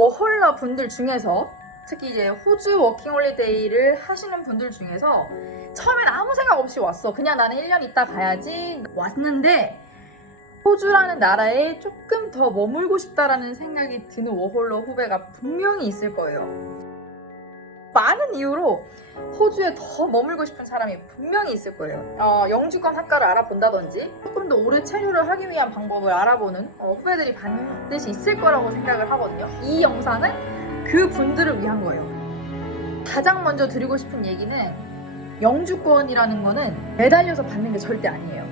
워홀러 분들 중에서 특히 이제 호주 워킹홀리데이를 하시는 분들 중에서 처음엔 아무 생각 없이 왔어. 그냥 나는 1년 있다 가야지 왔는데 호주라는 나라에 조금 더 머물고 싶다라는 생각이 드는 워홀러 후배가 분명히 있을 거예요. 많은 이유로 호주에 더 머물고 싶은 사람이 분명히 있을 거예요. 영주권 학과를 알아본다든지 조금 더 오래 체류를 하기 위한 방법을 알아보는 후배들이 반드시 있을 거라고 생각을 하거든요. 이 영상은 그 분들을 위한 거예요. 가장 먼저 드리고 싶은 얘기는 영주권이라는 거는 매달려서 받는 게 절대 아니에요.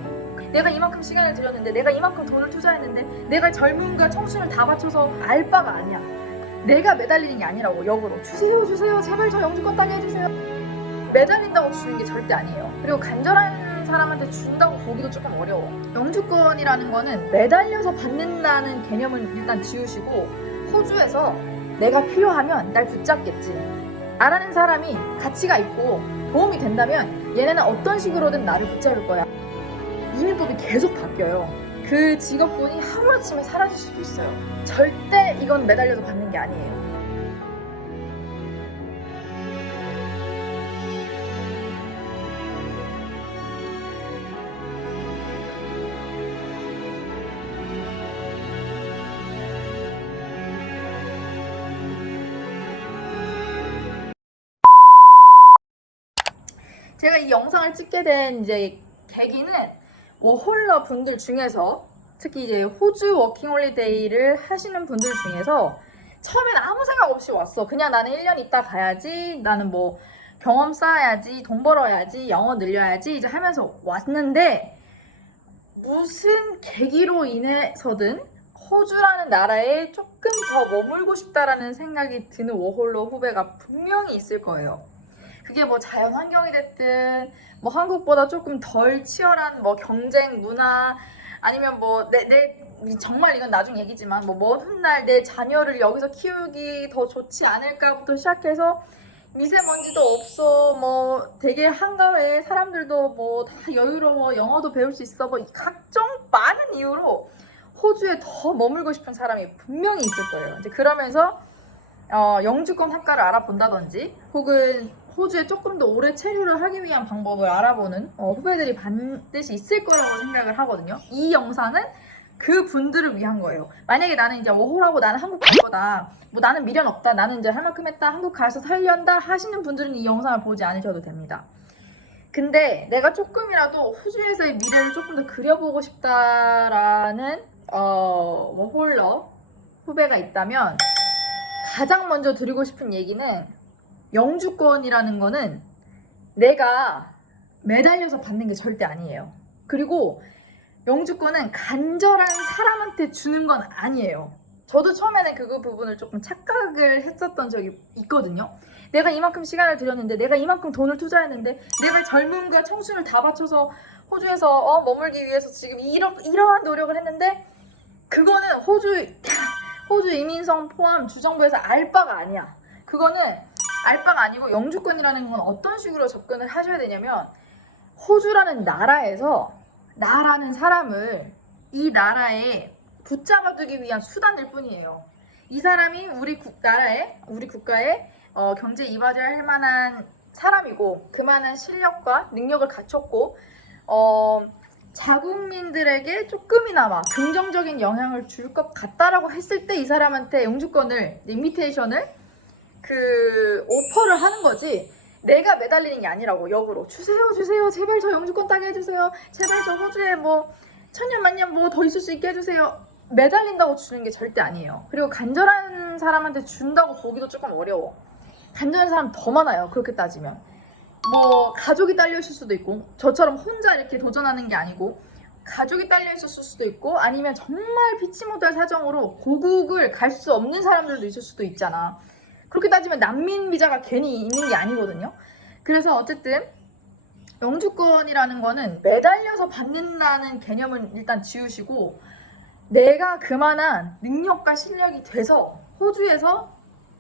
내가 이만큼 시간을 들였는데, 내가 이만큼 돈을 투자했는데, 내가 젊음과 청춘을 다 바쳐서 알 바가 아니야. 내가 매달리는 게 아니라고. 역으로 주세요 제발 저 영주권 따게 해주세요. 매달린다고 주는 게 절대 아니에요. 그리고 간절한 사람한테 준다고 보기도 조금 어려워. 영주권이라는 거는 매달려서 받는다는 개념은 일단 지우시고, 호주에서 내가 필요하면 날 붙잡겠지, 나라는 사람이 가치가 있고 도움이 된다면 얘네는 어떤 식으로든 나를 붙잡을 거야. 이민법이 계속 바뀌어요. 그 직업군이 하루아침에 사라질 수도 있어요. 절대 이건 매달려서 받는 게 아니에요. 제가 이 영상을 찍게 된 이제 계기는 워홀러 분들 중에서 특히 이제 호주 워킹홀리데이를 하시는 분들 중에서 처음엔 아무 생각 없이 왔어. 그냥 나는 1년 있다 가야지, 나는 뭐 경험 쌓아야지, 돈 벌어야지, 영어 늘려야지 이제 하면서 왔는데, 무슨 계기로 인해서든 호주라는 나라에 조금 더 머물고 싶다라는 생각이 드는 워홀러 후배가 분명히 있을 거예요. 그게 뭐 자연 환경이 됐든, 뭐 한국보다 조금 덜 치열한 뭐 경쟁 문화, 아니면 뭐 정말 이건 나중 얘기지만 뭐 먼 훗날 내 자녀를 여기서 키우기 더 좋지 않을까부터 시작해서 미세먼지도 없어, 뭐 되게 한가해, 사람들도 뭐 다 여유로워, 영어도 배울 수 있어, 뭐 각종 많은 이유로 호주에 더 머물고 싶은 사람이 분명히 있을 거예요. 이제 그러면서 영주권 학과를 알아본다든지 혹은 호주에 조금 더 오래 체류를 하기 위한 방법을 알아보는 후배들이 반드시 있을 거라고 생각을 하거든요. 이 영상은 그 분들을 위한 거예요. 만약에 나는 이제 워홀하고 나는 한국 갈 거다, 뭐 나는 미련 없다, 나는 이제 할 만큼 했다, 한국 가서 살려한다 하시는 분들은 이 영상을 보지 않으셔도 됩니다. 근데 내가 조금이라도 호주에서의 미래를 조금 더 그려보고 싶다라는 워홀러 후배가 있다면 가장 먼저 드리고 싶은 얘기는, 영주권이라는 거는 내가 매달려서 받는 게 절대 아니에요. 그리고 영주권은 간절한 사람한테 주는 건 아니에요. 저도 처음에는 그 부분을 조금 착각을 했었던 적이 있거든요. 내가 이만큼 시간을 들였는데, 내가 이만큼 돈을 투자했는데, 내가 젊음과 청춘을 다 바쳐서 호주에서 머물기 위해서 지금 이러한 노력을 했는데, 그거는 호주 이민성 포함 주정부에서 알 바가 아니야. 그거는 알 바가 아니고, 영주권이라는 건 어떤 식으로 접근을 하셔야 되냐면, 호주라는 나라에서 나라는 사람을 이 나라에 붙잡아두기 위한 수단일 뿐이에요. 이 사람이 우리 국가에 경제 이바지를 할 만한 사람이고, 그만한 실력과 능력을 갖췄고 자국민들에게 조금이나마 긍정적인 영향을 줄 것 같다라고 했을 때 이 사람한테 영주권을, 인비테이션을 오퍼를 하는 거지, 내가 매달리는 게 아니라고. 역으로 주세요 제발 저 영주권 따게 해주세요, 제발 저 호주에 뭐 천년만년 뭐 더 있을 수 있게 해주세요. 매달린다고 주는 게 절대 아니에요. 그리고 간절한 사람한테 준다고 보기도 조금 어려워. 간절한 사람 더 많아요. 그렇게 따지면 뭐 가족이 딸려 있을 수도 있고, 저처럼 혼자 이렇게 도전하는 게 아니고 가족이 딸려 있었을 수도 있고, 아니면 정말 피치 못할 사정으로 고국을 갈 수 없는 사람들도 있을 수도 있잖아. 그렇게 따지면 난민 비자가 괜히 있는 게 아니거든요. 그래서 어쨌든 영주권이라는 거는 매달려서 받는다는 개념은 일단 지우시고, 내가 그만한 능력과 실력이 돼서 호주에서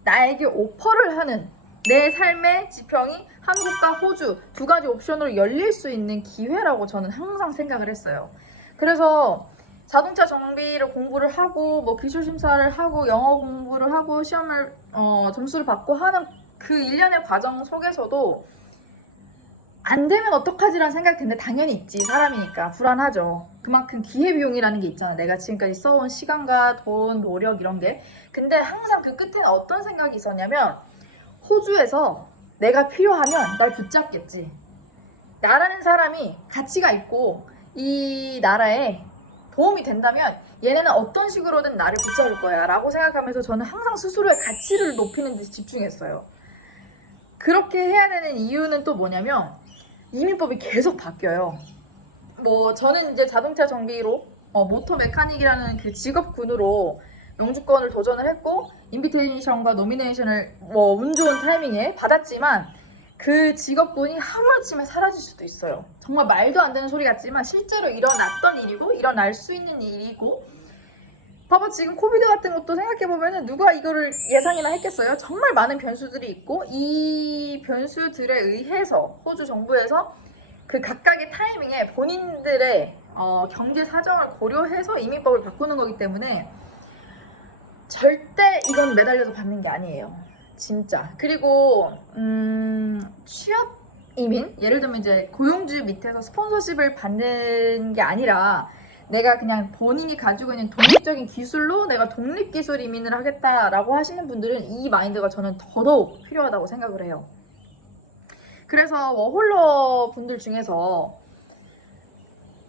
나에게 오퍼를 하는 내 삶의 지평이 한국과 호주 두 가지 옵션으로 열릴 수 있는 기회라고 저는 항상 생각을 했어요. 그래서 자동차 정비를 공부를 하고 뭐 기술 심사를 하고 영어 공부를 하고 시험을 점수를 받고 하는 그 일련의 과정 속에서도 안 되면 어떡하지라는 생각이 드는데 당연히 있지. 사람이니까 불안하죠. 그만큼 기회비용이라는 게 있잖아. 내가 지금까지 써온 시간과 돈, 노력 이런 게. 근데 항상 그 끝에는 어떤 생각이 있었냐면 호주에서 내가 필요하면 날 붙잡겠지. 나라는 사람이 가치가 있고 이 나라에 도움이 된다면 얘네는 어떤 식으로든 나를 붙잡을 거야 라고 생각하면서 저는 항상 스스로의 가치를 높이는 데 집중했어요. 그렇게 해야 되는 이유는 또 뭐냐면 이민법이 계속 바뀌어요. 뭐 저는 이제 자동차 정비로 모터 메카닉이라는 그 직업군으로 영주권을 도전을 했고 인비테이션과 노미네이션을 뭐 운 좋은 타이밍에 받았지만 그 직업군이 하루아침에 사라질 수도 있어요. 정말 말도 안 되는 소리 같지만 실제로 일어났던 일이고 일어날 수 있는 일이고 봐봐 지금 코비드 같은 것도 생각해보면 누가 이거를 예상이나 했겠어요? 정말 많은 변수들이 있고 이 변수들에 의해서 호주 정부에서 그 각각의 타이밍에 본인들의 경제 사정을 고려해서 이민법을 바꾸는 거기 때문에 절대 이건 매달려서 받는 게 아니에요. 진짜. 그리고 취업 이민? 예를 들면 이제 고용주 밑에서 스폰서십을 받는 게 아니라 내가 그냥 본인이 가지고 있는 독립적인 기술로 내가 독립기술 이민을 하겠다라고 하시는 분들은 이 마인드가 저는 더더욱 필요하다고 생각을 해요. 그래서 워홀러 분들 중에서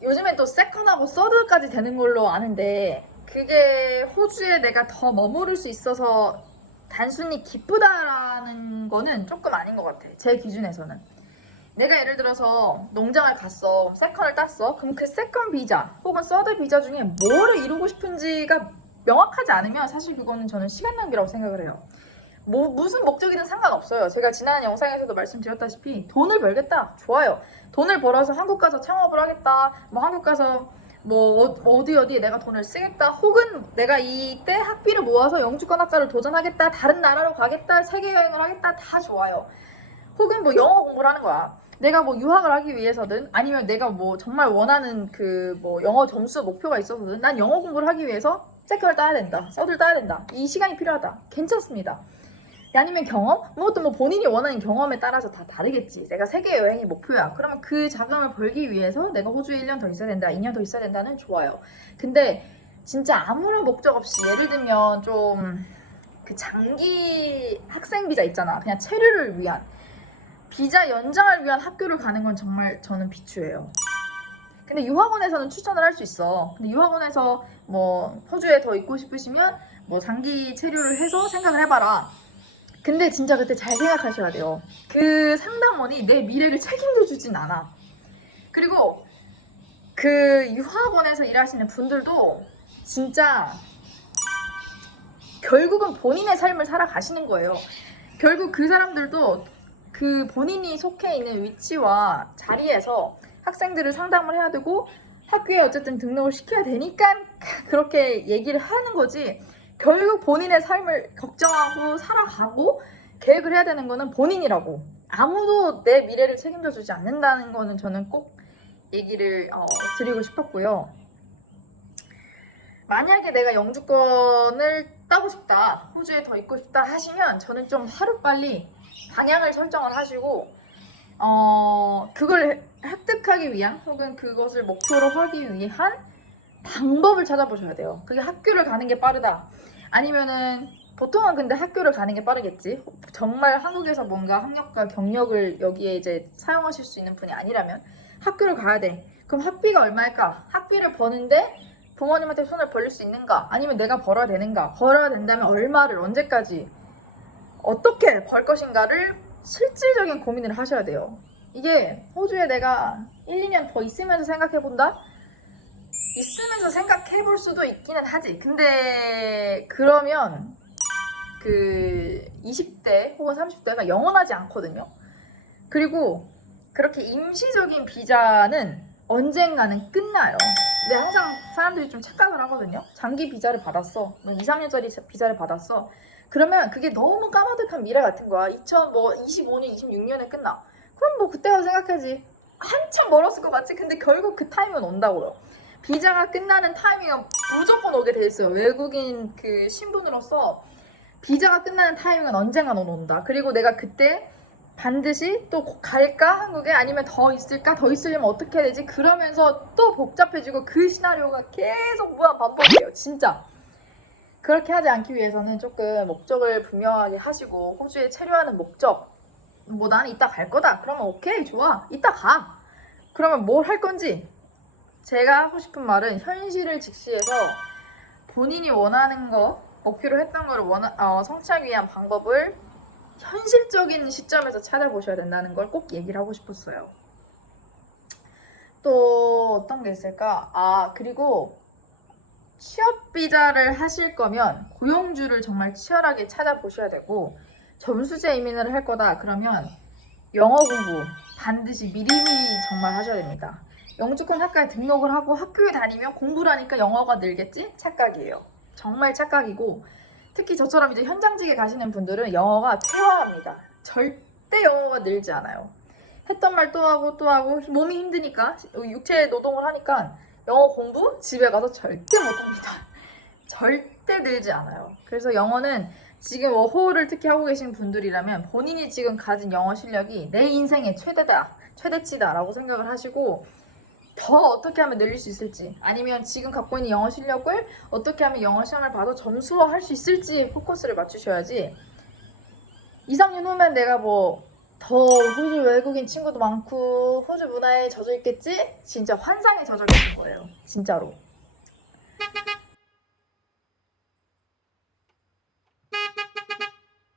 요즘엔 또 세컨하고 서드까지 되는 걸로 아는데 그게 호주에 내가 더 머무를 수 있어서 단순히 기쁘다라는 거는 조금 아닌 것 같아. 제 기준에서는. 내가 예를 들어서 농장을 갔어. 세컨을 땄어. 그럼 그 세컨 비자 혹은 서드 비자 중에 뭐를 이루고 싶은지가 명확하지 않으면 사실 그거는 저는 시간 낭비라고 생각을 해요. 무슨 목적이든 상관없어요. 제가 지난 영상에서도 말씀드렸다시피 돈을 벌겠다. 좋아요. 돈을 벌어서 한국 가서 창업을 하겠다. 뭐 한국 가서 뭐 어디에 내가 돈을 쓰겠다. 혹은 내가 이때 학비를 모아서 영주권 학과를 도전하겠다. 다른 나라로 가겠다. 세계 여행을 하겠다. 다 좋아요. 혹은 뭐 영어 공부를 하는 거야. 내가 뭐 유학을 하기 위해서든 아니면 내가 뭐 정말 원하는 그 뭐 영어 점수 목표가 있어서든 난 영어 공부를 하기 위해서 세컨을 따야 된다. 서드를 따야 된다. 이 시간이 필요하다. 괜찮습니다. 아니면 경험? 뭐또 뭐 본인이 원하는 경험에 따라서 다 다르겠지. 내가 세계 여행이 목표야. 그러면 그 자금을 벌기 위해서 내가 호주에 1년 더 있어야 된다. 2년 더 있어야 된다는 좋아요. 근데 진짜 아무런 목적 없이 예를 들면 좀 그 장기 학생 비자 있잖아. 그냥 체류를 위한 비자 연장을 위한 학교를 가는 건 정말 저는 비추해요. 근데 유학원에서는 추천을 할 수 있어. 근데 유학원에서 뭐 호주에 더 있고 싶으시면 뭐 장기 체류를 해서 생각을 해봐라. 근데 진짜 그때 잘 생각하셔야 돼요. 그 상담원이 내 미래를 책임져 주진 않아. 그리고 그 유학원에서 일하시는 분들도 진짜 결국은 본인의 삶을 살아가시는 거예요. 결국 그 사람들도 그 본인이 속해 있는 위치와 자리에서 학생들을 상담을 해야 되고 학교에 어쨌든 등록을 시켜야 되니까 그렇게 얘기를 하는 거지. 결국 본인의 삶을 걱정하고 살아가고 계획을 해야 되는 거는 본인이라고. 아무도 내 미래를 책임져 주지 않는다는 거는 저는 꼭 얘기를 드리고 싶었고요. 만약에 내가 영주권을 따고 싶다, 호주에 더 있고 싶다 하시면 저는 좀 하루빨리 방향을 설정을 하시고 그걸 획득하기 위한 혹은 그것을 목표로 하기 위한 방법을 찾아보셔야 돼요. 그게 학교를 가는 게 빠르다. 아니면은 보통은 근데 학교를 가는 게 빠르겠지. 정말 한국에서 뭔가 학력과 경력을 여기에 이제 사용하실 수 있는 분이 아니라면 학교를 가야 돼. 그럼 학비가 얼마일까? 학비를 버는데 부모님한테 손을 벌릴 수 있는가? 아니면 내가 벌어야 되는가? 벌어야 된다면 얼마를 언제까지 어떻게 벌 것인가를 실질적인 고민을 하셔야 돼요. 이게 호주에 내가 1, 2년 더 있으면서 생각해본다? 있으면서 생각해볼 수도 있기는 하지. 근데 그러면 그 20대 혹은 30대가 영원하지 않거든요. 그리고 그렇게 임시적인 비자는 언젠가는 끝나요. 근데 항상 사람들이 좀 착각을 하거든요. 장기 비자를 받았어. 2, 3년짜리 비자를 받았어. 그러면 그게 너무 까마득한 미래 같은 거야. 2025년, 26년에 끝나. 그럼 뭐 그때 가서 생각하지. 한참 멀었을 것 같지? 근데 결국 그 타임은 온다고요. 비자가 끝나는 타이밍은 무조건 오게 돼 있어요. 외국인 그 신분으로서 비자가 끝나는 타이밍은 언젠가 넌 온다. 그리고 내가 그때 반드시 또 갈까 한국에 아니면 더 있을까 더 있으려면 어떻게 해야 되지 그러면서 또 복잡해지고 그 시나리오가 계속 무한 반복이에요. 진짜. 그렇게 하지 않기 위해서는 조금 목적을 분명하게 하시고 호주에 체류하는 목적 뭐 나는 이따 갈 거다 그러면 오케이 좋아 이따 가 그러면 뭘 할 건지 제가 하고 싶은 말은 현실을 직시해서 본인이 원하는 거 목표로 했던 거를 성취하기 위한 방법을 현실적인 시점에서 찾아보셔야 된다는 걸 꼭 얘기를 하고 싶었어요. 또 어떤 게 있을까? 그리고 취업 비자를 하실 거면 고용주를 정말 치열하게 찾아보셔야 되고 점수제 이민을 할 거다 그러면 영어 공부 반드시 미리미리 정말 하셔야 됩니다. 영주권 학과에 등록을 하고 학교에 다니면 공부를 하니까 영어가 늘겠지? 착각이에요. 정말 착각이고 특히 저처럼 이제 현장직에 가시는 분들은 영어가 퇴화합니다. 절대 영어가 늘지 않아요. 했던 말 또 하고 또 하고 몸이 힘드니까 육체 노동을 하니까 영어 공부 집에 가서 절대 못합니다. 절대 늘지 않아요. 그래서 영어는 지금 워홀을 특히 하고 계신 분들이라면 본인이 지금 가진 영어 실력이 내 인생의 최대다, 최대치다라고 생각을 하시고 더 어떻게 하면 늘릴 수 있을지 아니면 지금 갖고 있는 영어 실력을 어떻게 하면 영어 시험을 봐서 점수화할 수 있을지 포커스를 맞추셔야지 2, 3년 후면 내가 뭐 더 호주 외국인 친구도 많고 호주 문화에 젖어 있겠지? 진짜 환상에 젖어 있는 거예요. 진짜로.